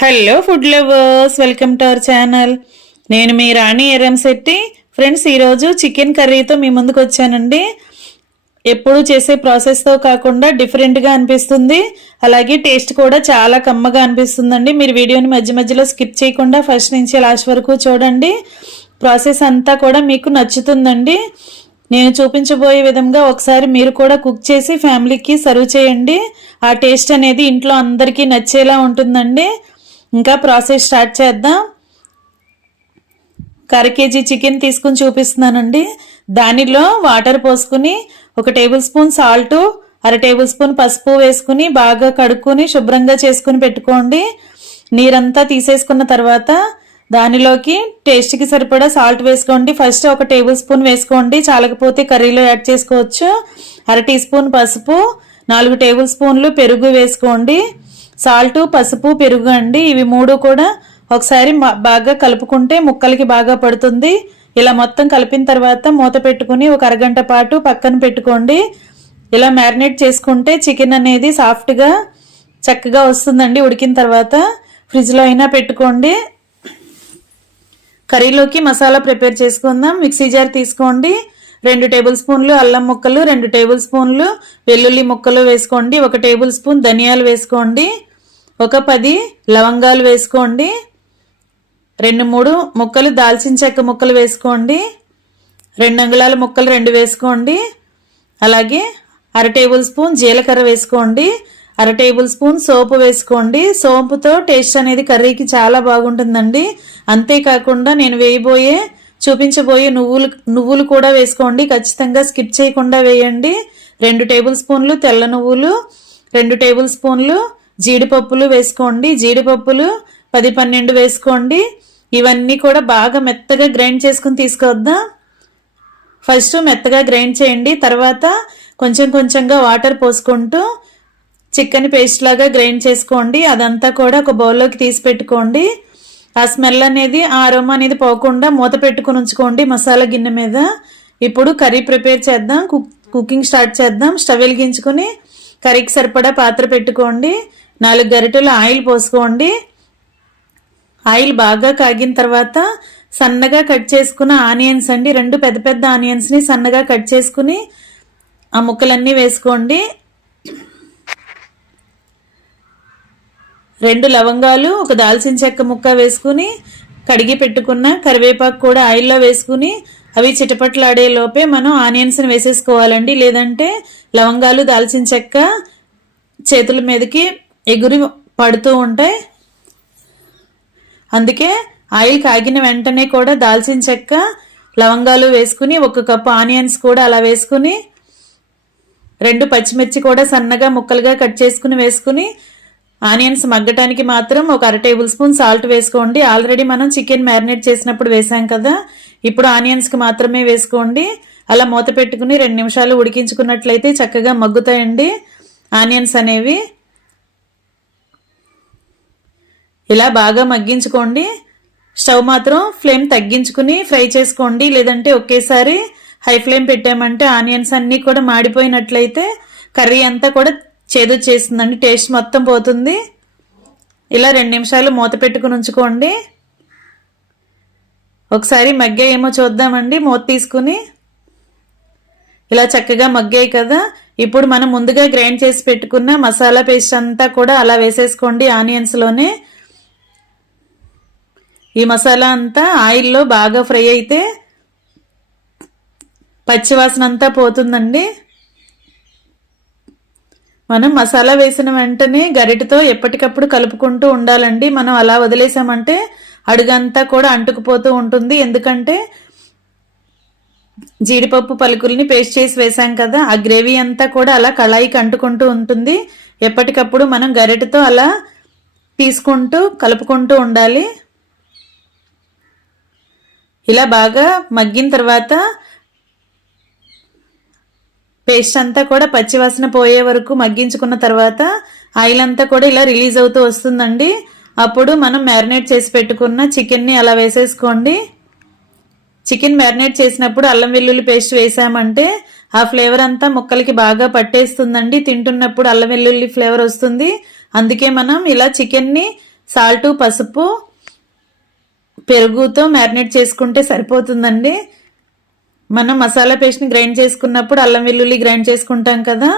Hello food lovers, welcome to our channel. నేను మీ రాణి Erramsetti. Friends, ఈరోజు chicken కర్రీతో మీ ముందుకు వచ్చానండి. ఎప్పుడు చేసే ప్రాసెస్తో కాకుండా డిఫరెంట్గా అనిపిస్తుంది, అలాగే టేస్ట్ కూడా చాలా కమ్మగా అనిపిస్తుందండి. మీరు వీడియోని మధ్య మధ్యలో స్కిప్ చేయకుండా ఫస్ట్ నుంచి లాస్ట్ వరకు చూడండి. ప్రాసెస్ అంతా కూడా మీకు నచ్చుతుందండి. నేను చూపించబోయే విధంగా ఒకసారి మీరు కూడా కుక్ చేసి ఫ్యామిలీకి సర్వ్ చేయండి. ఆ టేస్ట్ అనేది ఇంట్లో అందరికీ నచ్చేలా ఉంటుందండి. ఇంకా ప్రాసెస్ స్టార్ట్ చేద్దాం. 1/2 kg చికెన్ తీసుకుని చూపిస్తున్నానండి. దానిలో వాటర్ పోసుకుని 1 table spoon salt, 1/2 table spoon పసుపు వేసుకుని బాగా కడుక్కొని శుభ్రంగా చేసుకుని పెట్టుకోండి. నీరంతా తీసేసుకున్న తర్వాత దానిలోకి టేస్ట్కి సరిపడా సాల్ట్ వేసుకోండి. ఫస్ట్ 1 టేబుల్ స్పూన్ వేసుకోండి, చాలకపోతే కర్రీలో యాడ్ చేసుకోవచ్చు. 1/2 టీ స్పూన్ పసుపు, 4 టేబుల్ స్పూన్లు పెరుగు వేసుకోండి. సాల్ట్, పసుపు, పెరుగు అండి, ఇవి మూడు కూడా ఒకసారి బాగా కలుపుకుంటే ముక్కలకి బాగా పడుతుంది. ఇలా మొత్తం కలిపిన తర్వాత మూత పెట్టుకుని 1 అరగంట పాటు పక్కన పెట్టుకోండి. ఇలా మ్యారినేట్ చేసుకుంటే చికెన్ అనేది సాఫ్ట్గా చక్కగా వస్తుందండి. ఉడికిన తర్వాత ఫ్రిడ్జ్లో అయినా పెట్టుకోండి. కర్రీలోకి మసాలా ప్రిపేర్ చేసుకుందాం. మిక్సీ జార్ తీసుకోండి. 2 టేబుల్ స్పూన్లు అల్లం ముక్కలు, 2 టేబుల్ స్పూన్లు వెల్లుల్లి ముక్కలు వేసుకోండి. 1 టేబుల్ స్పూన్ ధనియాలు వేసుకోండి. 10 లవంగాలు వేసుకోండి. 2-3 ముక్కలు దాల్చిన చెక్క ముక్కలు వేసుకోండి. 2 అంగుళాల ముక్కలు 2 వేసుకోండి. అలాగే 1/2 టేబుల్ స్పూన్ జీలకర్ర వేసుకోండి. 1/2 టేబుల్ స్పూన్ సోపు వేసుకోండి. సోంపుతో టేస్ట్ అనేది కర్రీకి చాలా బాగుంటుందండి. అంతేకాకుండా నేను చూపించబోయే నువ్వులు కూడా వేసుకోండి. ఖచ్చితంగా స్కిప్ చేయకుండా వేయండి. 2 టేబుల్ స్పూన్లు తెల్ల నువ్వులు, 2 టేబుల్ స్పూన్లు జీడిపప్పులు వేసుకోండి. జీడిపప్పులు 10-12 వేసుకోండి. ఇవన్నీ కూడా బాగా మెత్తగా గ్రైండ్ చేసుకుని తీసుకొద్దాం. ఫస్ట్ మెత్తగా గ్రైండ్ చేయండి. తర్వాత కొంచెం కొంచెంగా వాటర్ పోసుకుంటూ చికెన్ పేస్ట్ లాగా గ్రైండ్ చేసుకోండి. అదంతా కూడా ఒక బౌల్లోకి తీసి పెట్టుకోండి. ఆ స్మెల్ అనేది, ఆ అరోమా అనేది పోకుండా మూత పెట్టుకుని ఉంచుకోండి మసాలా గిన్నె మీద. ఇప్పుడు కర్రీ ప్రిపేర్ చేద్దాం. కుకింగ్ స్టార్ట్ చేద్దాం. స్టవ్ వెలిగించుకుని కర్రీకి సరిపడా పాత్ర పెట్టుకోండి. 4 గరిటెలు ఆయిల్ పోసుకోండి. ఆయిల్ బాగా కాగిన తర్వాత సన్నగా కట్ చేసుకున్న ఆనియన్స్ అండి, 2 పెద్ద పెద్ద ఆనియన్స్ని సన్నగా కట్ చేసుకుని ఆ ముక్కలన్నీ వేసుకోండి. 2 లవంగాలు, 1 దాల్చిన చెక్క ముక్క వేసుకుని కడిగి పెట్టుకున్న కరివేపాకు కూడా ఆయిల్లో వేసుకుని అవి చిటపట్లాడే లోపే మనం ఆనియన్స్ని వేసేసుకోవాలండి. లేదంటే లవంగాలు, దాల్చిన చెక్క చేతుల మీదకి ఎగురి పడుతూ ఉంటాయి. అందుకే ఆయిల్ కాగిన వెంటనే కూడా దాల్చిన చెక్క, లవంగాలు వేసుకుని 1 కప్పు ఆనియన్స్ కూడా అలా వేసుకుని 2 పచ్చిమిర్చి కూడా సన్నగా ముక్కలుగా కట్ చేసుకుని వేసుకుని ఆనియన్స్ మగ్గటానికి మాత్రం 1 1/2 టేబుల్ స్పూన్ సాల్ట్ వేసుకోండి. ఆల్రెడీ మనం చికెన్ మ్యారినేట్ చేసినప్పుడు వేసాం కదా, ఇప్పుడు ఆనియన్స్కి మాత్రమే వేసుకోండి. అలా మూత పెట్టుకుని 2 నిమిషాలు ఉడికించుకున్నట్లయితే చక్కగా మగ్గుతాయండి ఆనియన్స్ అనేవి. ఇలా బాగా మగ్గించుకోండి. స్టవ్ మాత్రం ఫ్లేమ్ తగ్గించుకుని ఫ్రై చేసుకోండి. లేదంటే ఒకేసారి హై ఫ్లేమ్ పెట్టామంటే ఆనియన్స్ అన్నీ కూడా మాడిపోయినట్లయితే కర్రీ అంతా కూడా చేదు చేస్తుందండి, టేస్ట్ మొత్తం పోతుంది. ఇలా 2 నిమిషాలు మూత పెట్టుకుని ఉంచుకోండి. ఒకసారి మగ్గాయేమో చూద్దామండి. మూత తీసుకుని ఇలా చక్కగా మగ్గాయి కదా. ఇప్పుడు మనం ముందుగా గ్రైండ్ చేసి పెట్టుకున్న మసాలా పేస్ట్ అంతా కూడా అలా వేసేసుకోండి ఆనియన్స్లోనే. ఈ మసాలా అంతా ఆయిల్లో బాగా ఫ్రై అయితే పచ్చివాసన అంతా పోతుందండి. మనం మసాలా వేసిన వెంటనే గరిటెతో ఎప్పటికప్పుడు కలుపుకుంటూ ఉండాలండి. మనం అలా వదిలేసామంటే అడుగంతా కూడా అంటుకుపోతూ ఉంటుంది. ఎందుకంటే జీడిపప్పు పలుకుల్ని పేస్ట్ చేసి వేసాం కదా, ఆ గ్రేవీ అంతా కూడా అలా కళాయికి అంటుకుంటూ ఉంటుంది. ఎప్పటికప్పుడు మనం గరిటెతో అలా తీసుకుంటూ కలుపుకుంటూ ఉండాలి. ఇలా బాగా మగ్గిన తర్వాత పేస్ట్ అంతా కూడా పచ్చివాసన పోయే వరకు మగ్గించుకున్న తర్వాత ఆయిల్ అంతా కూడా ఇలా రిలీజ్ అవుతూ వస్తుందండి. అప్పుడు మనం మ్యారినేట్ చేసి పెట్టుకున్న చికెన్ని అలా వేసేసుకోండి. చికెన్ మ్యారినేట్ చేసినప్పుడు అల్లం వెల్లుల్లి పేస్ట్ వేసామంటే ఆ ఫ్లేవర్ అంతా ముక్కలకి బాగా పట్టేస్తుందండి. తింటున్నప్పుడు అల్లం వెల్లుల్లి ఫ్లేవర్ వస్తుంది. అందుకే మనం ఇలా చికెన్ని సాల్ట్, పసుపు, పెరుగుతో మ్యారినేట్ చేసుకుంటే సరిపోతుందండి. మనం మసాలా పేస్ట్ని గ్రైండ్ చేసుకున్నప్పుడు అల్లం వెల్లుల్లి గ్రైండ్ చేసుకుంటాం కదా,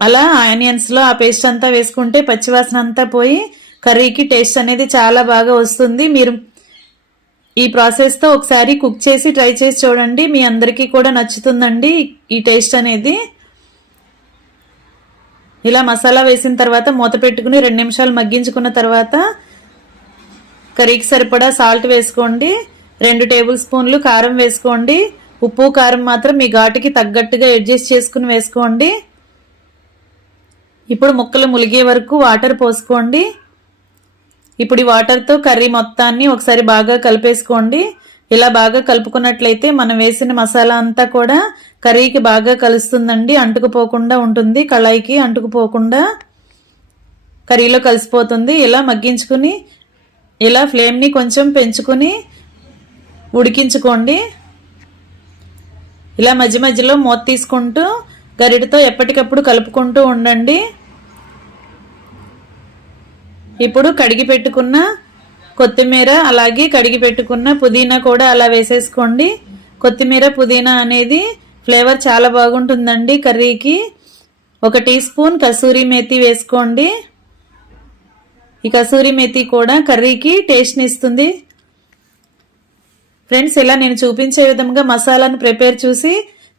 అలా ఆనియన్స్లో ఆ పేస్ట్ అంతా వేసుకుంటే పచ్చివాసన అంతా పోయి కర్రీకి టేస్ట్ అనేది చాలా బాగా వస్తుంది. మీరు ఈ ప్రాసెస్తో ఒకసారి కుక్ చేసి ట్రై చేసి చూడండి, మీ అందరికీ కూడా నచ్చుతుందండి ఈ టేస్ట్ అనేది. ఇలా మసాలా వేసిన తర్వాత మూత పెట్టుకుని 2 నిమిషాలు మగ్గించుకున్న తర్వాత కర్రీకి సరిపడా సాల్ట్ వేసుకోండి. 2 టేబుల్ స్పూన్లు కారం వేసుకోండి. ఉప్పు కారం మాత్రం మీ ఘాటుకి తగ్గట్టుగా అడ్జస్ట్ చేసుకుని వేసుకోండి. ఇప్పుడు ముక్కలు ములిగే వరకు వాటర్ పోసుకోండి. ఇప్పుడు ఈ వాటర్తో కర్రీ మొత్తాన్ని ఒకసారి బాగా కలిపేసుకోండి. ఇలా బాగా కలుపుకున్నట్లయితే మనం వేసిన మసాలా అంతా కూడా కర్రీకి బాగా కలుస్తుందండి, అంటుకుపోకుండా ఉంటుంది, కళాయికి అంటుకుపోకుండా కర్రీలో కలిసిపోతుంది. ఇలా మగ్గించుకుని ఇలా ఫ్లేమ్ని కొంచెం పెంచుకుని ఉడికించుకోండి. ఇలా మధ్య మధ్యలో మూత తీసుకుంటూ గరిటతో ఎప్పటికప్పుడు కలుపుకుంటూ ఉండండి. ఇప్పుడు కడిగి పెట్టుకున్న కొత్తిమీర అలాగే కడిగి పెట్టుకున్న పుదీనా కూడా అలా వేసేసుకోండి. కొత్తిమీర పుదీనా అనేది ఫ్లేవర్ చాలా బాగుంటుందండి కర్రీకి. 1 టీ స్పూన్ కసూరి మేతి వేసుకోండి. ఈ కసూరి మేతి కూడా కర్రీకి టేస్ట్ని ఇస్తుంది. ఫ్రెండ్స్, ఇలా నేను చూపించే విధంగా మసాలాను ప్రిపేర్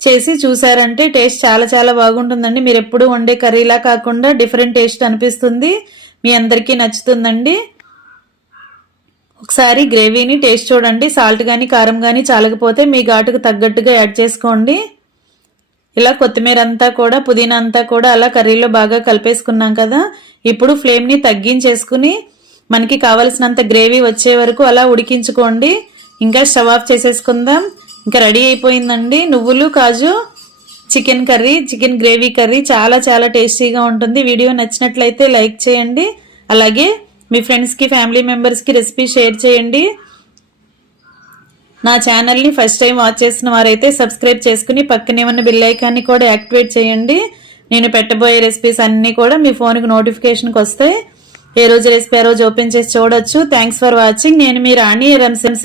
చేసి చూసారంటే టేస్ట్ చాలా చాలా బాగుంటుందండి. మీరు ఎప్పుడు వండే కర్రీలా కాకుండా డిఫరెంట్ టేస్ట్ అనిపిస్తుంది, మీ అందరికీ నచ్చుతుందండి. ఒకసారి గ్రేవీని టేస్ట్ చూడండి. సాల్ట్ కానీ కారం కానీ చాలకపోతే మీ ఘాటుకు తగ్గట్టుగా యాడ్ చేసుకోండి. ఇలా కొత్తిమీర అంతా కూడా పుదీనా అంతా కూడా అలా కర్రీలో బాగా కలిపేసుకున్నాం కదా. ఇప్పుడు ఫ్లేమ్ని తగ్గించేసుకుని మనకి కావలసినంత గ్రేవీ వచ్చే వరకు అలా ఉడికించుకోండి. ఇంకా స్టవ్ ఆఫ్ చేసేసుకుందాం. ఇంకా రెడీ అయిపోయిందండి నువ్వులు kaju chicken curry, chicken gravy curry. చాలా చాలా టేస్టీగా ఉంటుంది. వీడియో నచ్చినట్లయితే లైక్ చేయండి. అలాగే మీ ఫ్రెండ్స్కి, ఫ్యామిలీ మెంబర్స్కి రెసిపీ షేర్ చేయండి. నా ఛానల్ని ఫస్ట్ టైం వాచ్ చేసిన వారైతే సబ్స్క్రైబ్ చేసుకుని పక్కనే ఉన్న బెల్ ఐకాన్ని కూడా యాక్టివేట్ చేయండి. నేను పెట్టబోయే రెసిపీస్ అన్నీ కూడా మీ ఫోన్కి నోటిఫికేషన్కి వస్తాయి. ఏ రోజు రెసిపీ ఆ రోజు ఓపెన్ చేసి చూడొచ్చు. Thanks for watching. నేను మీ రాణి రంసన్.